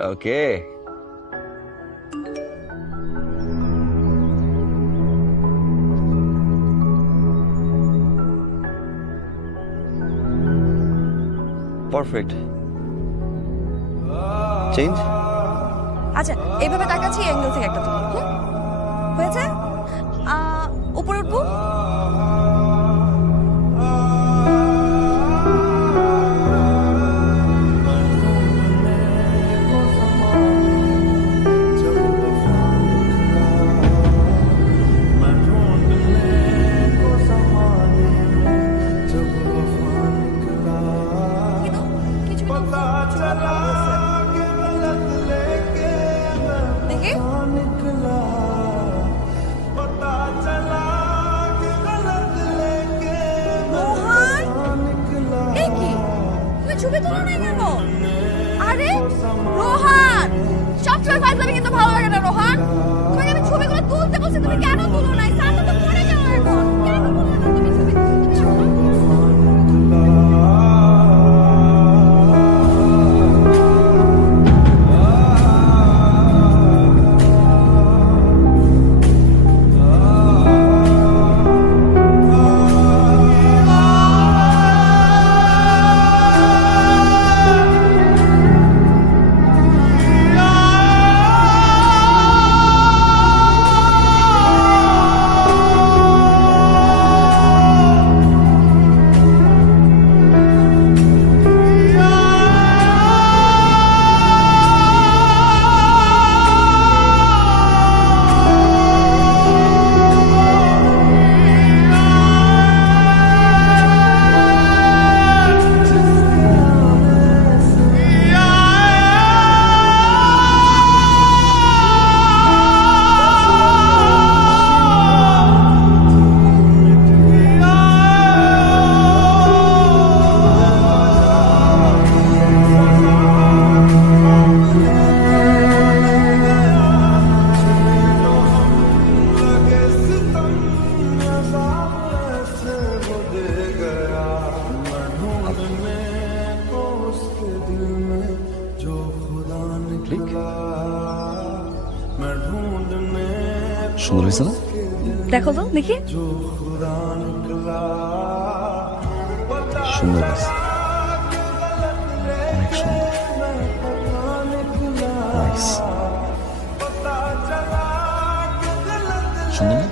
ওকে। Perfect. Change. আচ্ছা এইভাবে তাকাচ্ছি, অ্যাঙ্গেল থেকে একটা তুলি। হয়েছে? উপরে উঠবো। দেখি ছবি তোলা নাই কেন? আরে রোহান, সবসময় ফাইজলামি কিন্তু ভালো লাগে না রোহান। তোমাকে আমি ছবিগুলো তুলতে বলছি, তুমি কেন তুলো নাই? সামনে তো পড়ে যাও এখন, কেন তুলো না তুমি ছবি? সুন্দর হয়েছে না? দেখো তো দেখি। সুন্দর হয়েছে, অনেক সুন্দর। নাইস। সুন্দর না?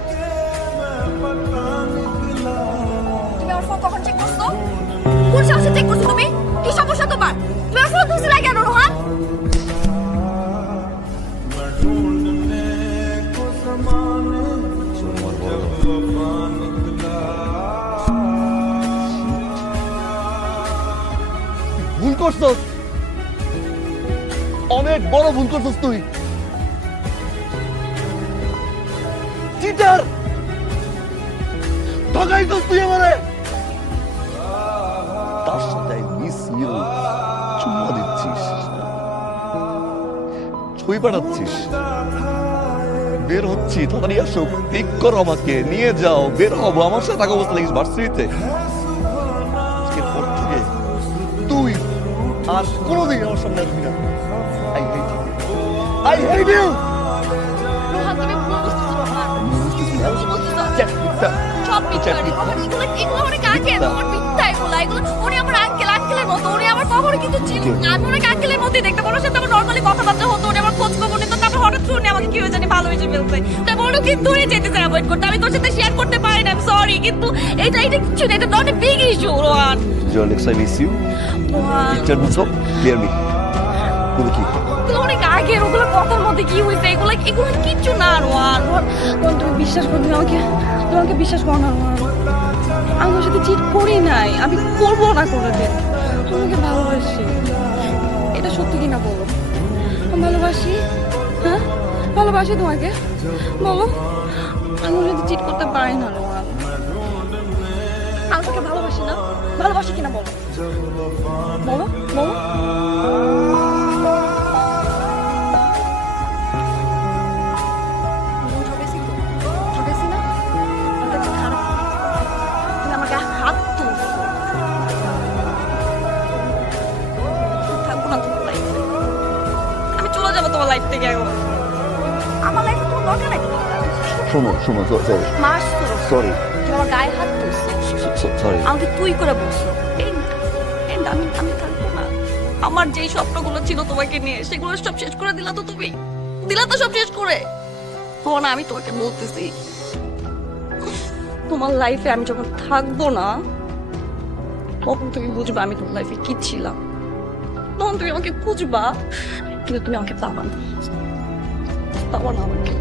তুমি আমার ফোন কখন চেক করছো? কোন সাহসে চেক করছো তুমি? কি সমস্যা তোমার? তুমি আমার ফোন ধরছিলে কেন রোহান? ভুল করছস, অনেক বড় ভুল করছস তুই। চিটার, ঠকাইছস তুই আমারে। তার সাথে মিস ইউ চুম্মা দিচ্ছিস, ছবি পাঠাচ্ছিস। বের হচ্ছি, তাড়াতাড়ি আসো, পিক করো আমাকে, নিয়ে যাও, বের হবো। আমার সাথে থাকা অবস্থা লাগিস ভার্সিটিতে। আজকের পর থেকে তুই আর কোনোদিন আমার সামনে আসবি না। I hate you, I hate you. Rohan তুমি ভুল বুঝতেছো রোহান। ভুল বুঝতেছো। সব মিথ্যা। এগুলো অনেক আগে, তোমার মিথ্যা এগুলো। উনি আমার আঙ্কেলের মতো, উনি আমার কখনো কিন্তু ছিল না। আমি ওনাকে আঙ্কেলের মতোই দেখতে, ওনার সাথে আমার নর্মালি কথাবার্তা হতো, উনি আমার খোঁজ খবর নিত। তারপর হঠাৎ উনি আমাকে কি হয়ে জানি ভালোবেসে ফেলছে। তাই বলো কিন্তু উনি যেতে চাই অ্যাভয়েড করতে, আমি তোর সাথে শেয়ার করতে পারি না। সরি, কিন্তু এটা কিছু না, এটা not a big issue Rohan. Next time miss you. Rohan picture বুঝছো, ক্লিয়ার মি। পুরো কি এগুলো অনেক আগে, ওগুলো কথার মধ্যে কি হয়েছে, এগুলো কিচ্ছু না রোহান। রোহান তুমি বিশ্বাস করো, তুমি আমাকে বিশ্বাস করো না রোহান। আমি ওর সাথে চিট করি নাই, আমি করবো না কোনোদিন। তোমাকে ভালোবাসি, এটা সত্যি কিনা বলো। আমি ভালোবাসি, হ্যাঁ ভালোবাসি তোমাকে, বলো। আমি ওর সাথে চিট করতে পারি না রোহান। আমি তোকে ভালোবাসি না, ভালোবাসি কিনা বলো, বলো বলো। যাবো তোমার লাইফ থেকে এখন। আমার লাইফে তোমার দরকার নাই তোমার। শোনো শোনো সরি মারছো, সরি তোমার গায়ে হাত তুলছো, সরি। আমাকে তুই করে বলছো। আমি থাকবো না। আমার যেই স্বপ্নগুলো ছিল তোমাকে নিয়ে, সেগুলো সব শেষ করে দিলা তো তুমি। দিলা তো সব শেষ করে। ও না, আমি তোমাকে বলতেছি, তোমার লাইফে আমি যখন থাকবো না, তখন তুমি বুঝবা আমি তোমার লাইফে কি ছিলাম। তখন তুমি আমাকে খুঁজবা, কিন্তু তুমি আমাকে পাবা না। পাবা না আমাকে।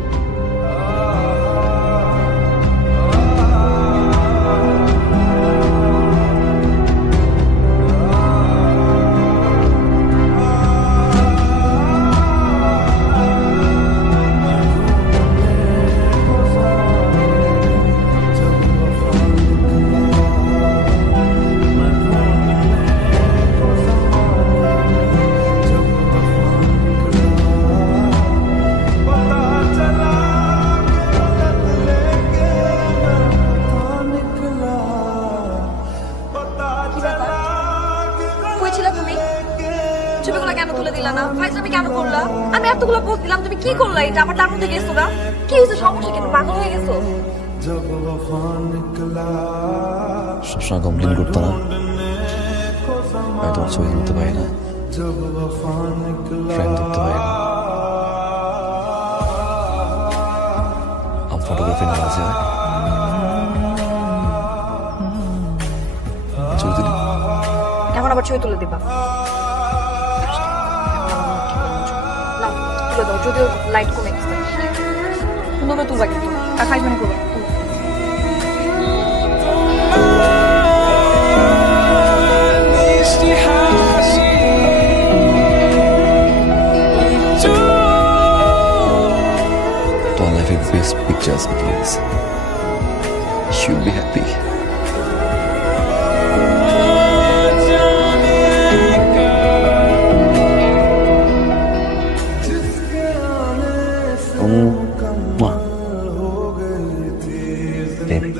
কই ছিলা তুমি? ছবিগুলো কেন তুলে দিলা না? ফাইজলামি কেন করলা? আমি এতগুলো পোস্ট দিলাম, তুমি কি করলা? এটা আবার তার মধ্যে গেছো না? কি হয়েছে? সমস্যা কেন? পাগল হয়ে গেছো? সবসময় কমপ্লেন করতো না, আমি তোমার ছবি তুলতে পারি না, ফ্রেম ধরতে পারি না। আমার ফটোগ্রাফি না আছে, ছবি তুলি। এখন আবার ছবি তুলে দিবা? না, তুলে দাও, যদিও লাইট কমে গেছে। সুন্দর তুলবা কিন্তু, আর ফাইজলামি করবা না। তোমার লাইফের best pictures please, she'll be happy. Baby.